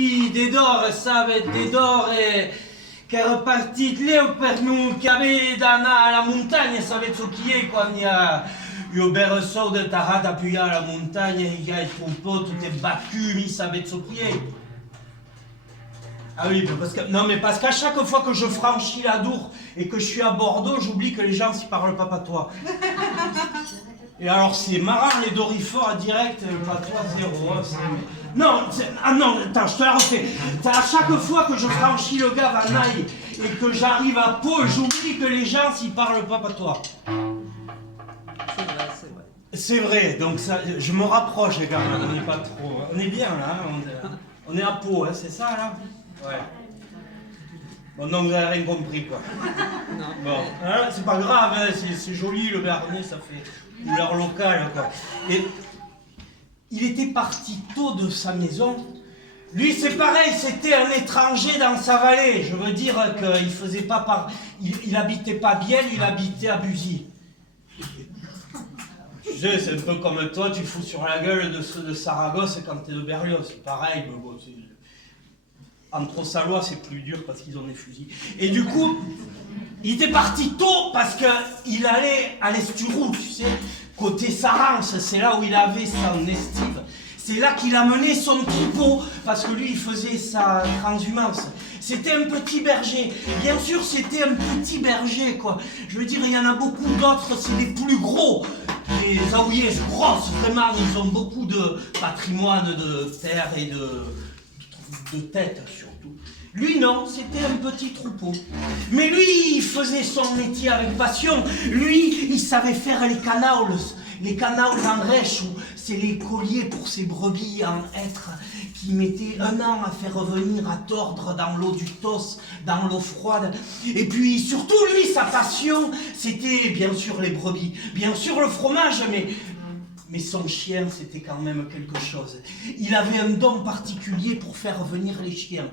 Dedor, sabe, dedor, che è partito per nous chiamare alla montagna, sapete chi è quando io berceau de Tarat appuyé à la montagne, il y a le troupeau, tout est battu, il savait qui est. Ah oui, parce que, non mais parce qu'à chaque fois que je franchis la Dour et que je suis à Bordeaux, j'oublie que les gens s'y parlent pas patois. Et alors c'est marrant, les dorifores direct, le patois zéro. Non, ah non, attends, je te la refais. À chaque fois que je franchis le Gave à Naï et que j'arrive à Pau, j'oublie que les gens s'y parlent pas patois. C'est vrai, c'est vrai. C'est vrai, donc ça, je me rapproche quand même, on n'est pas trop. On est bien là, on est à Pau, hein, c'est ça là? Ouais. Bon, non, vous n'avez rien compris quoi. Non. Bon, hein, c'est pas grave, hein, c'est joli le Béarnais, ça fait couleur locale quoi. Et il était parti tôt de sa maison. Lui c'est pareil, c'était un étranger dans sa vallée. Je veux dire qu'il faisait pas par. Il habitait pas Biel, il habitait à Buzy. Tu sais, c'est un peu comme toi, tu fous sur la gueule de ceux de Saragosse quand t'es de Berlioz. C'est pareil, mais bon, entre Salois c'est plus dur parce qu'ils ont des fusils. Et du coup, il était parti tôt parce qu'il allait à l'Esturou, tu sais, côté Sarance, c'est là où il avait son estive. C'est là qu'il a mené son troupeau, parce que lui, il faisait sa transhumance. C'était un petit berger. Bien sûr, c'était un petit berger, quoi. Je veux dire, il y en a beaucoup d'autres, c'est les plus gros. Les Aouillés grosses, vraiment, ils ont beaucoup de patrimoine de terre et de tête, surtout. Lui, non, c'était un petit troupeau. Mais lui, il faisait son métier avec passion. Lui, il savait faire les canaules en rêche, c'est les colliers pour ses brebis en hêtre qui mettaient 1 an à faire revenir à tordre dans l'eau du Tos, dans l'eau froide. Et puis, surtout, lui, sa passion, c'était bien sûr les brebis, bien sûr le fromage, mais son chien, c'était quand même quelque chose. Il avait un don particulier pour faire venir les chiens.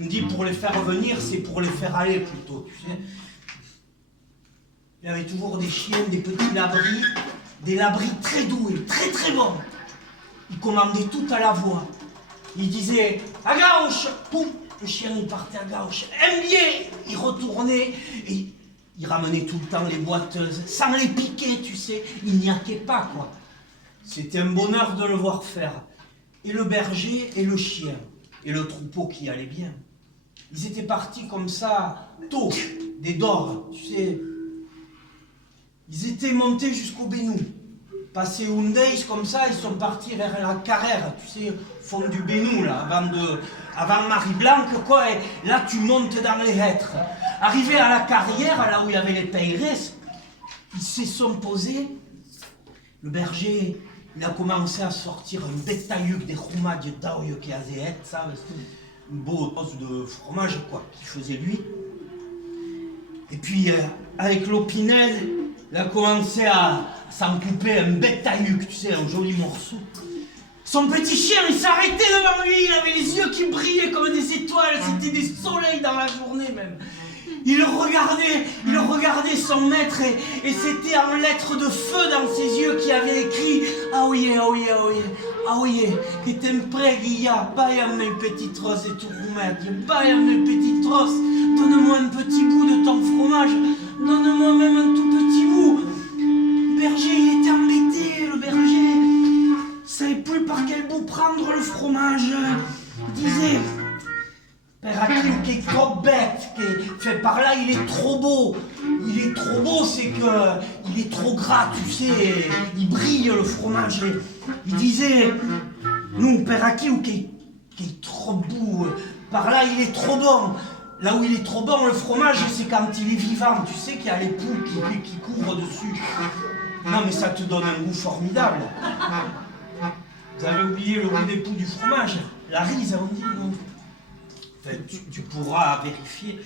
On dit pour les faire venir, c'est pour les faire aller plutôt, tu sais. Il avait toujours des chiens, des petits labris, des labris très doux et très très bons. Il commandait tout à la voix. Il disait « à gauche !» Poum, le chien il partait à gauche. « Un biais !» Il retournait et il ramenait tout le temps les boiteuses, sans les piquer, tu sais. Il n'y haquait pas, quoi. C'était un bonheur de le voir faire. Et le berger et le chien, et le troupeau qui allait bien. Ils étaient partis comme ça, tôt, des Dors, tu sais. Ils étaient montés jusqu'au Bénou. Passé Houndeis, comme ça, ils sont partis vers la Carrère, tu sais, au fond du Bénou, là, avant Marie-Blanque, quoi. Et là, tu montes dans les hêtres. Arrivé à la carrière, là où il y avait les Peyres, ils se sont posés. Le berger, il a commencé à sortir un bétailluc des roumages d'Aoye qui a des hêtres, ça, un beau os de fromage, quoi, qu'il faisait lui. Et puis, avec l'opinel, il a commencé à s'en couper un bétailluc, tu sais, un joli morceau. Son petit chien, il s'arrêtait devant lui, il avait les yeux qui brillaient comme des étoiles, c'était des soleils dans la journée même. Il regardait son maître et c'était en lettres de feu dans ses yeux qui avait écrit « Aouye, aouye, aouye, aouye, que t'empré guilla, baille-moi une petite rose et tout roumaille, baille-moi une petite rose, donne-moi un petit bout de ton fromage, donne-moi même un tout petit bout. » Le berger, il était embêté, le berger, il savait plus par quel bout prendre le fromage. Il disait... Père Hakim qui est trop bête, qui fait par là, il est trop beau. Il est trop beau, c'est que il est trop gras, tu sais, il brille le fromage. Il disait, nous, Père Hakim qui est trop beau, par là, il est trop bon. Là où il est trop bon, le fromage, c'est quand il est vivant, tu sais qu'il y a les poules qui couvrent dessus. Non, mais ça te donne un goût formidable. Vous avez oublié le goût des poules du fromage, la rise, on dit, non? Enfin, tu pourras vérifier,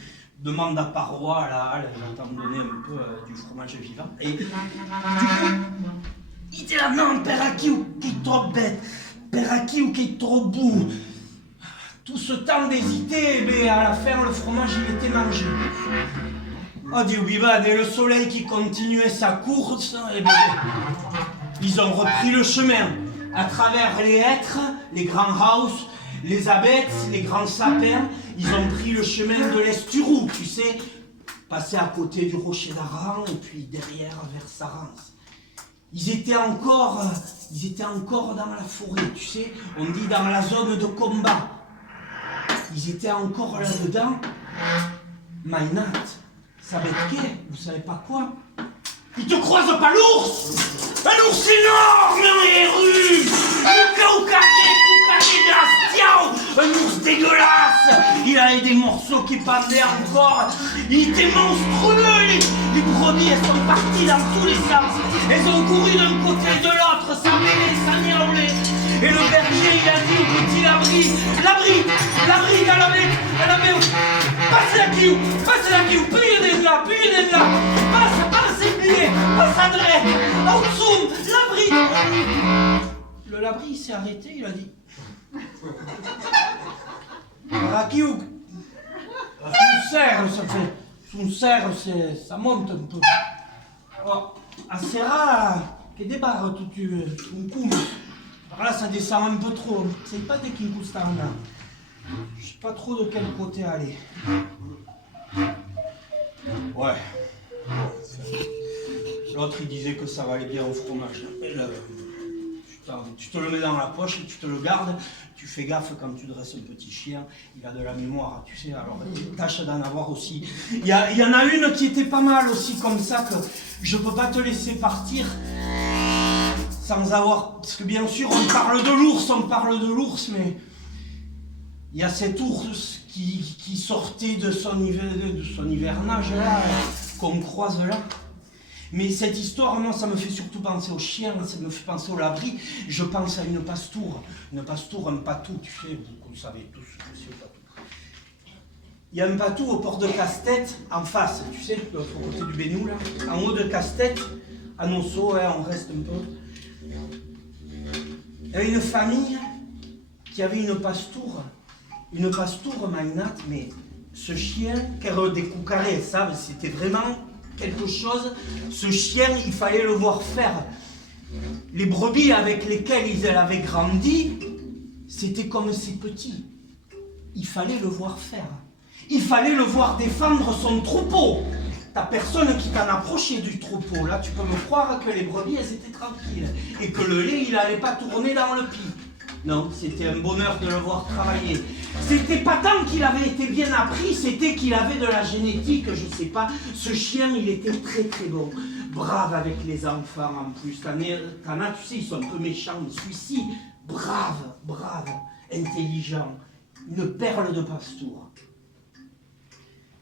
demande à Parois, là, elle va t'en donner un peu du fromage vivant. Et du coup, il était là, non, Père Akiou, qui est trop bête, Père Akiou, qui est trop beau. Tout ce temps d'hésiter, mais à la fin, le fromage, il était mangé. Oh Dieu, Biban, et le soleil qui continuait sa course, et bien, ils ont repris le chemin à travers les hêtres, les grands houses, Les abeilles, les grands sapins, ils ont pris le chemin de l'Esturou, tu sais, passé à côté du rocher d'Aran et puis derrière vers Sarance. Ils étaient encore dans la forêt, tu sais, on dit dans la zone de combat. Ils étaient encore là-dedans. Maïnat, ça va être quai, vous savez pas quoi? Il te croise pas l'ours? Un ours énorme et rude! Un ours dégueulasse! Il avait des morceaux qui pendaient encore. Il était monstrueux! Les brebis, elles sont parties dans tous les sens. Elles ont couru d'un côté et de l'autre, sans mêler, sans miauler. Et le berger, il a dit au petit Labri, elle avait... Passe la kiou, plus de là, passe, c'est plié, passe à droite, au-dessous, Labri. Le Labri, il s'est arrêté, il a dit... Rakiou, son serre, ça monte un peu. Oh, assez rare, que débarre tout un coup. Alors là, ça descend un peu trop. C'est pas des Kinkoustan là. Je sais pas trop de quel côté aller. Ouais. L'autre, il disait que ça valait bien au fromage. Mais là, tu te le mets dans la poche et tu te le gardes. Tu fais gaffe quand tu dresses un petit chien. Il a de la mémoire, tu sais. Alors, tâche d'en avoir aussi. Il y en a une qui était pas mal aussi, comme ça, que je peux pas te laisser partir sans avoir... Parce que bien sûr, on parle de l'ours, mais... Il y a cet ours qui sortait de son hivernage, là, qu'on croise là. Mais cette histoire, moi, ça me fait surtout penser aux chiens, ça me fait penser au Labri. Je pense à une pastoure, un patou, tu sais, vous savez tous ce que c'est le patou. Il y a un patou au port de Casse-Tête, en face, tu sais, au côté du Bénou, là. En haut de Casse-Tête, à Nosso, hein, on reste un peu. Il y avait une famille qui avait une pastoure Maïnat, mais ce chien, car des coucarets, ça, c'était vraiment quelque chose. Ce chien, il fallait le voir faire. Les brebis avec lesquelles ils avaient grandi, c'était comme ses petits. Il fallait le voir faire. Il fallait le voir défendre son troupeau. T'as personne qui t'en approchait du troupeau. Là, tu peux me croire que les brebis, elles étaient tranquilles. Et que le lait, il n'allait pas tourner dans le pis. Non, c'était un bonheur de le voir travailler. C'était pas tant qu'il avait été bien appris, c'était qu'il avait de la génétique, je sais pas. Ce chien, il était très très bon. Brave avec les enfants en plus. T'en as, tu sais, ils sont un peu méchants. Celui-ci, brave, intelligent. Une perle de pastoure.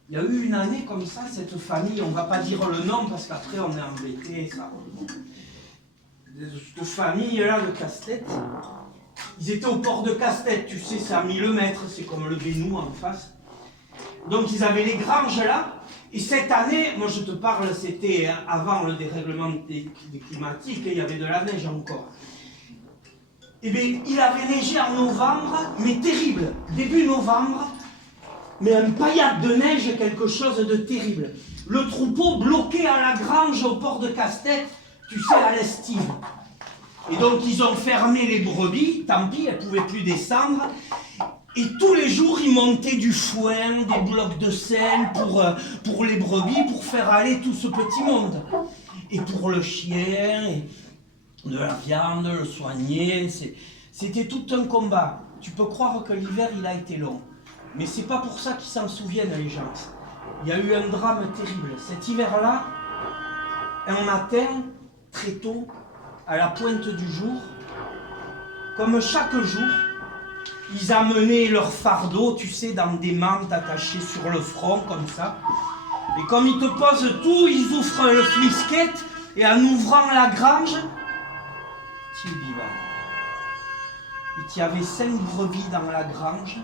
Il y a eu une année comme ça, cette famille, on va pas dire le nom parce qu'après on est embêté, ça. Cette famille-là de Casse-Tête, ils étaient au port de Casse-Tête, tu sais, c'est à 1000 mètres, c'est comme le Bénou en face. Donc ils avaient les granges là, et cette année, moi je te parle, c'était avant le dérèglement des climatiques, et il y avait de la neige encore. Eh bien, il avait neigé en novembre, mais terrible, début novembre, mais un paillat de neige, quelque chose de terrible. Le troupeau bloqué à la grange au port de Casse-Tête, tu sais, à l'estive. Et donc ils ont fermé les brebis, tant pis, elles ne pouvaient plus descendre. Et tous les jours, ils montaient du foin, des blocs de sel pour les brebis, pour faire aller tout ce petit monde. Et pour le chien, et de la viande, le soigner, c'était tout un combat. Tu peux croire que l'hiver, il a été long. Mais c'est pas pour ça qu'ils s'en souviennent, les gens. Il y a eu un drame terrible. Cet hiver-là, un matin, très tôt, à la pointe du jour, comme chaque jour, ils amenaient leur fardeau, tu sais, dans des mantes attachées sur le front, comme ça. Et comme ils te posent tout, ils ouvrent le flisquette, et en ouvrant la grange, il y avait 5 brebis dans la grange.